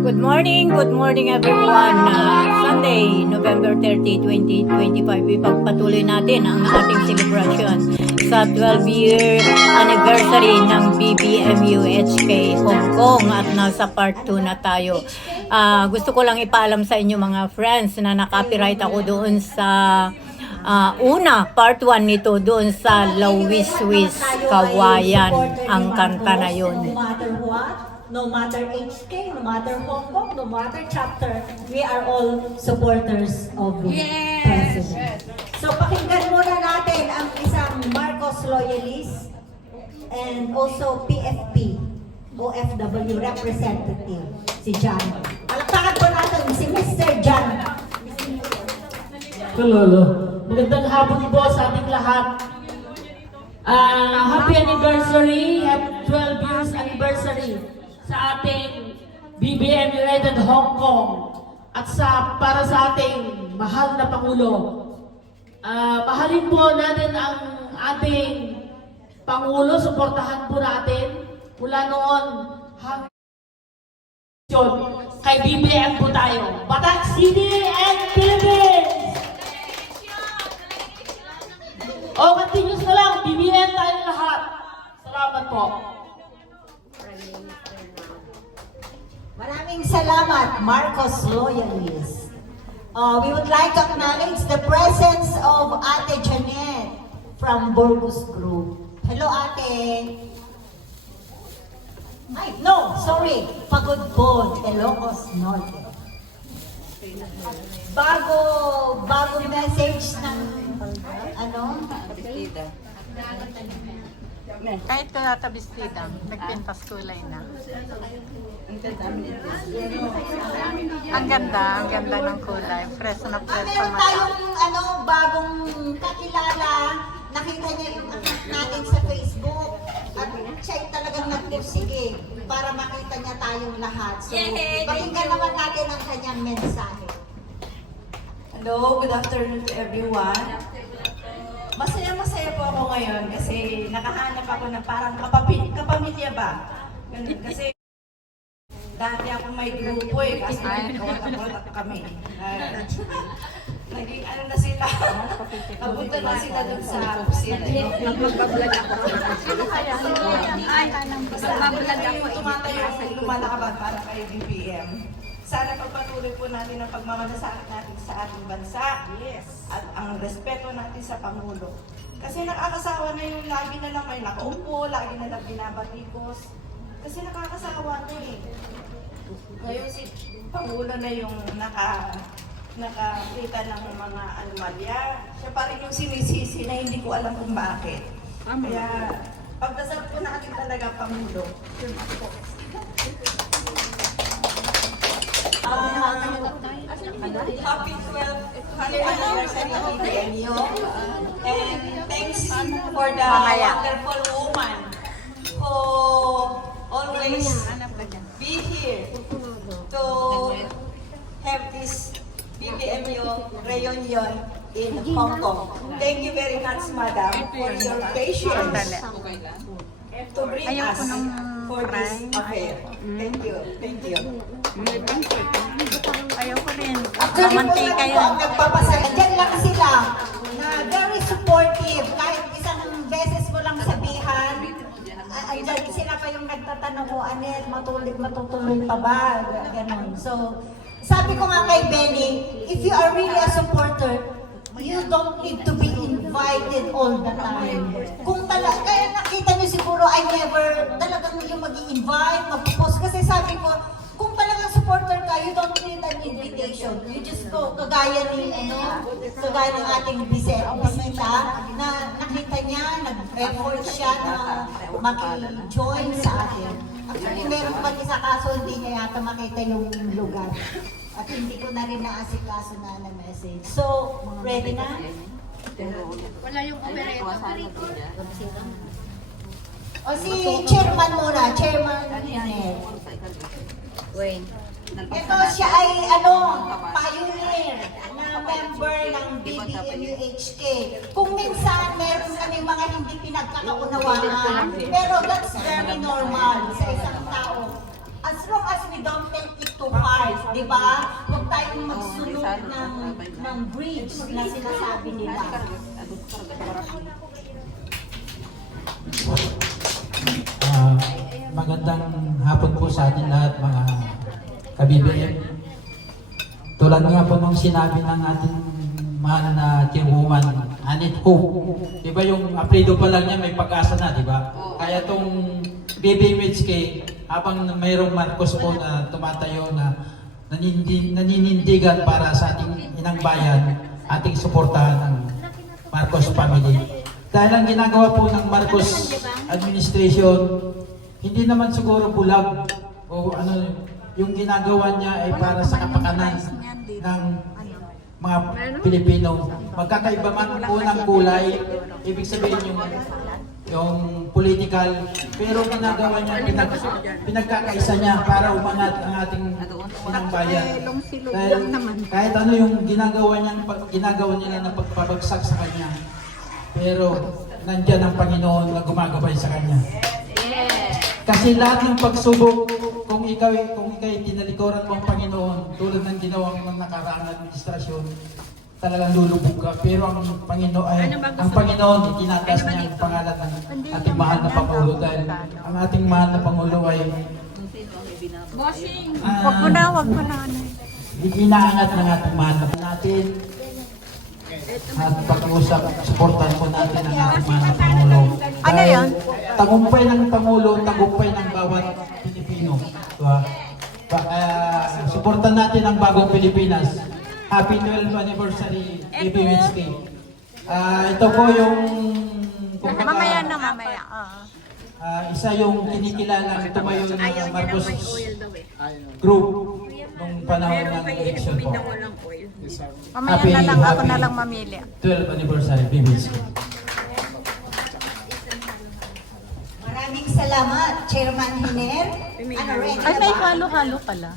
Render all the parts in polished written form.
Good morning everyone. Sunday, November 30, 2025. Ipagpatuloy natin ang ating celebration sa 12-year anniversary ng BBMU HK Hong Kong at nasa part 2 na tayo. Gusto ko lang ipaalam sa inyo mga friends na nakapiright ako doon sa part 1 nito doon sa Lawiswis, Kawayan ang kanta na yun. No matter HK, no matter Hong Kong, no matter chapter, we are all supporters of the president. So pakinggan muna natin ang isang Marcos loyalist and also PFP, OFW representative, si John. Palakpakan po natin si Mr. John. Lolo, magandang hapon po sa ating lahat. Happy anniversary at 12 years anniversary sa ating BBM United Hong Kong at para sa ating mahal na Pangulo. Mahalin po natin ang ating Pangulo, suportahan po natin mula noon hanggang kay BBM po tayo. Batak City and Philippines! Continuous na lang, BBM tayo lahat. Salamat po. Maraming salamat, Marcos loyalist. We would like to acknowledge the presence of Ate Janet from Burgos Group. Hello, Ate. Ay, no, sorry. Pagod-bod, Ilocos Norte. Bago message ng Kahit kanatabistida, nagpintas kulay na. Ang ganda ng kulay. Fresh na fresh meron mata. tayong bagong kakilala. Nakita niya yung account natin sa Facebook. At siya talagang nagpursige para makita niya tayong lahat. So, pakinggan naman natin ang kanyang mensahe. Hello, good afternoon to everyone. Masaya po ako ngayon kasi nakahanap ako ng parang kapamilya ba? Ganun, kasi dati ako may grupo kasi nagkawatak kami. Naging na sila, napunta na sila dun sa city. Nagbablog ako. Basta tumatayo, lumalakabag para kay BBM. Sana pagpatuloy po natin ang pagmamalasakit natin sa ating bansa at ang respeto natin sa Pangulo. Kasi nakakasawa na yung lagi na lang may nakaupo, lagi na lang binabatikos. Kasi nakakasawa na eh. Ngayon si Pangulo na yung nakakita ng mga anomalya. Siya pa rin yung sinisisi na hindi ko alam kung bakit. Kaya pagdasal po natin talaga Pangulo. Happy 12th anniversary of BBMU, and thanks for the wonderful woman who always be here to have this BBMU reunion in Hong Kong. Thank you very much, Madam, for your patience to bring us for this affair. Thank you. Thank you. Ayoko rin. Actually po Mantika naman po, nagpapasaya. Diyan lang sila na very supportive. Kahit isang beses mo lang sabihan, andyan sila pa yung nagtatanong mo, Anel, matutuloy pa ba? Ganon. So, sabi ko nga kay Benny, if you are really a supporter, you don't need to be invited all the time. Kung talaga, kaya nakita niyo siguro, I never talagang yung mag-i-invite, mag-post. Kasi sabi ko, kung talagang supporter ka, you don't need an invitation. You just go, kagaya ng ating bisita, na nakita niya, nag-effort siya na maki-join sa atin. Actually, meron pa isa kaso, hindi niya yata makita yung lugar. At hindi ko na rin naasikaso na message. So, ready na? Wala yung operator. O si chairman muna, chairman Nel. Ito siya ay pioneer na member ng BBMU HK. Kung minsan meron kami mga hindi pinagkakaunawaan, pero that's very normal sa isang tao. As long as we don't take it to heart, di ba? Huwag tayong magsunod ng bridge na sinasabi nila. Magandang hapon po sa atin lahat mga ka-BBM. Tulad nga po nung sinabi ng ating mahal na chairwoman, Annette Ho. Di ba yung apelido pa lang niya may pag-asa na, di ba? Kaya tong BBMHK, habang mayroong Marcos po na tumatayo na naninindigan para sa ating inang bayan, ating suportahan ng Marcos family. Dahil ang ginagawa po ng Marcos administration, hindi naman siguro bulag o ano, yung ginagawa niya ay para sa kapakanan ng mga Pilipino. Magkakaiba man po ng kulay, ibig sabihin yung political, pero ginagawa niya, pinagkakaisa niya para umangat ang ating inang bayan. Dahil kahit ano yung ginagawa nila na pagpabagsak sa kanya, pero nandyan ang Panginoon na gumagabay sa kanya. Kasi lahat ng pagsubok, kung ikaw tinalikuran mo ang Panginoon, tulad ng ginawa ng nakaraang administrasyon, talagang lulubog ka. Pero ang Panginoon, itinataas niya ang pangalan ng ating mahal na Pangulo dahil ang ating mahal na Pangulo ay Wag mo na. inaangat ng ating mahal na natin at pag-iusap, supportan po natin ang ating mahal na Pangulo. Ano yan? Tagumpay ng Pangulo, tagumpay ng bawat Pilipino. Diba? Supportan natin ang bagong Pilipinas. Happy 12th anniversary, BBMHK. Ito po yung Mamaya. isa yung kinikilalang tumayo ng Marcos Group nung panahon ng election po. Mamaya na lang, ako na lang mamili. 12th anniversary, BBMHK. Maraming salamat, Chairman Hiner. Ano, ready Ay, na may ba? halo-halo pala.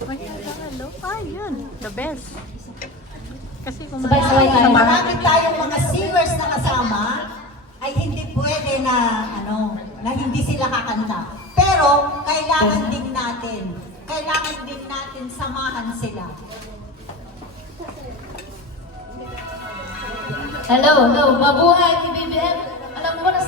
May halo-halo. Ay, yun. The best. Kasi kung Marami tayong mga singers na kasama ay hindi pwede na hindi sila kakanta. Pero kailangan din natin samahan sila. Hello, mabuhay PBBM. Alam mo ba na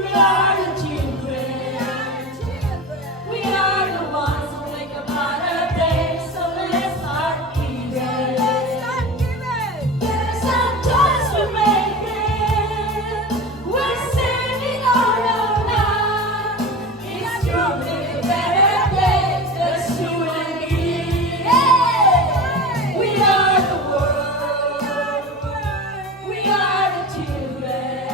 We are the children. We are the ones who make a brighter day. So let's start giving. There's some choice we're making. We're saving all our lives. It's truly a better day. That's you and me. We are the world. We are the children.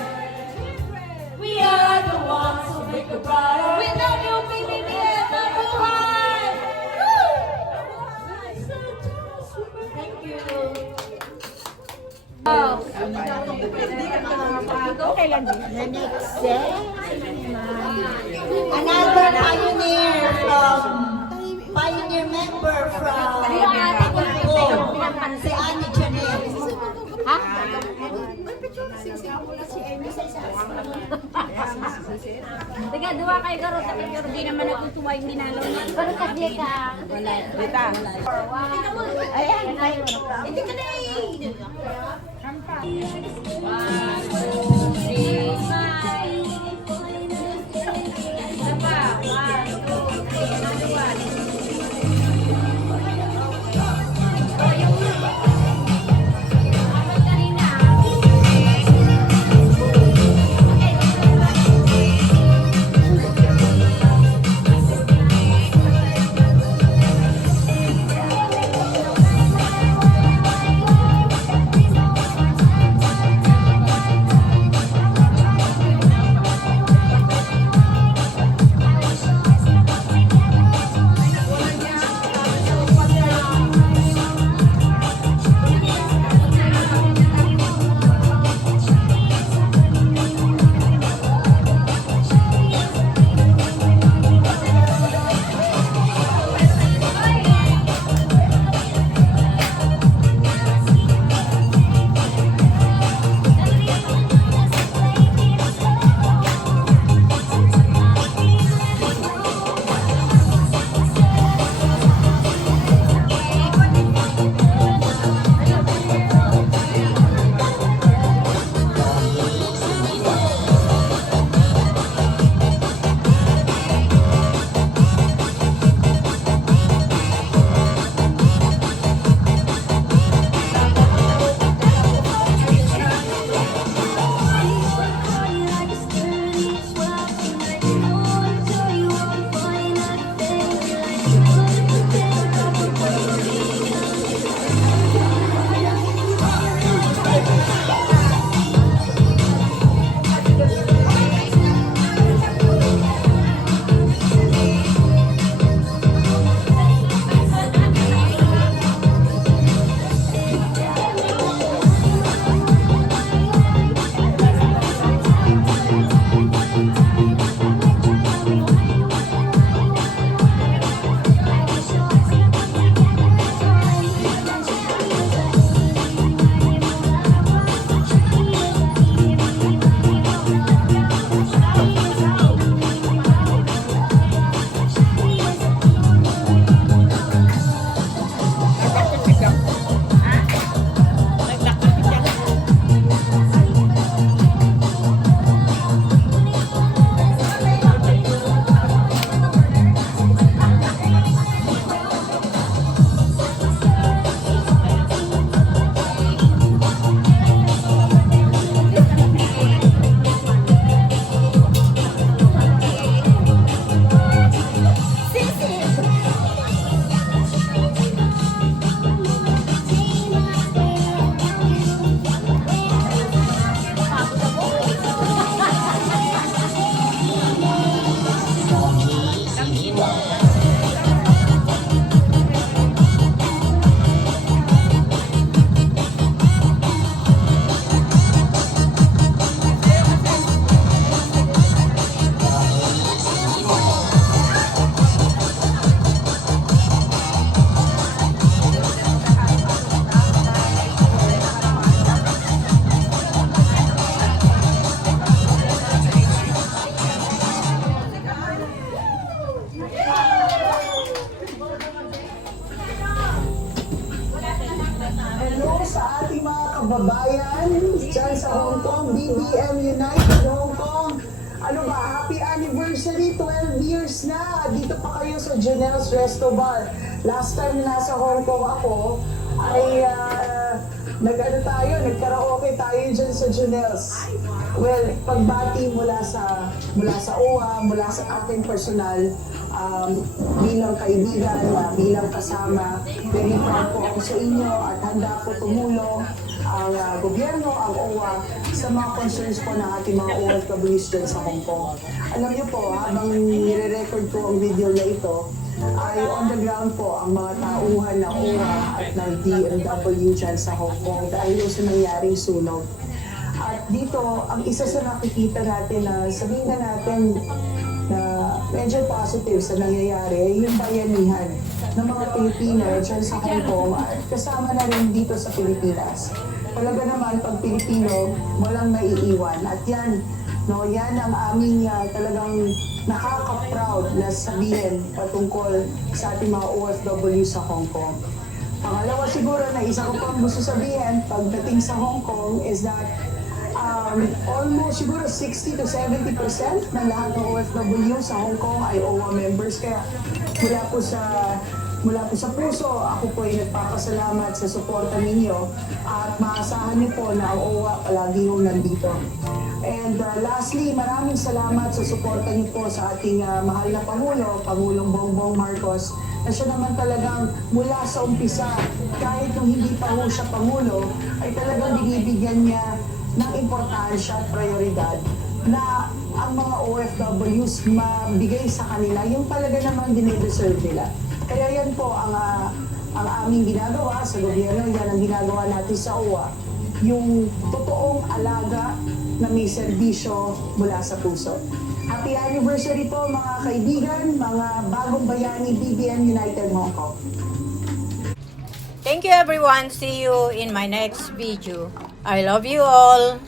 We are the ones who make a brighter. We love you, baby. Mabuhay! Thank you. Another pioneer member from si Annie Janelle. Teka, duwa kayo garo sa picture. Di naman ako tuway minalaw niya. Pero kasi ka. Wala. Ayan, hindi ka na kababayan dyan sa Hong Kong, BBM United Hong Kong. Ano ba, happy anniversary, 12 years na. Dito pa kayo sa Junel's Resto Bar. Last time na nasa Hong Kong ako, ay nagkaraoke tayo dyan sa Junel's. Well, pagbati mula sa OWA, mula sa ating personal, bilang kaibigan, bilang kasama, very proud po ako sa inyo at handa po tumulong ang gobyerno, ang OWA, sa mga concerns po ng ating mga OFWs dyan sa Hong Kong. Alam niyo po, habang nire-record ko ang video na ito, ay on the ground po ang mga tauhan ng OWA at ng DMW dyan sa Hong Kong dahil sa nangyaring sunog. At dito, ang isa sa nakikita natin na sabihin na natin na medyo positive sa nangyayari, yung bayanihan ng mga Pilipino dyan sa Hong Kong at kasama na rin dito sa Pilipinas. Talaga naman, pag Pilipino, walang naiiwan. At yan, yan ang aming talagang nakaka-proud na sabihin patungkol sa ating mga OFW sa Hong Kong. Pangalawa siguro na isa ko pang gusto sabihin pagdating sa Hong Kong is that almost siguro 60 to 70% ng lahat ng OFW sa Hong Kong ay OWA members. Kaya mula po sa puso, ako po ay nagpapasalamat sa suporta ninyo at maasahan niyo po na ang OWA palagi yung nandito. And lastly, maraming salamat sa suporta niyo po sa ating mahal na Pangulo, Pangulong Bongbong Marcos, na siya naman talagang mula sa umpisa, kahit nung hindi pa ho siya Pangulo, ay talagang binibigyan niya ng importansya at prioridad na ang mga OFWs mabigay sa kanila yung talaga namang dinedeserve nila. Kaya yan po ang aming ginagawa sa gobyerno, yan ang ginagawa natin sa OWA, yung totoong alaga na may serbisyo mula sa puso. Happy anniversary po mga kaibigan, mga bagong bayani BBM United Hong Kong. Thank you everyone. See you in my next video. I love you all.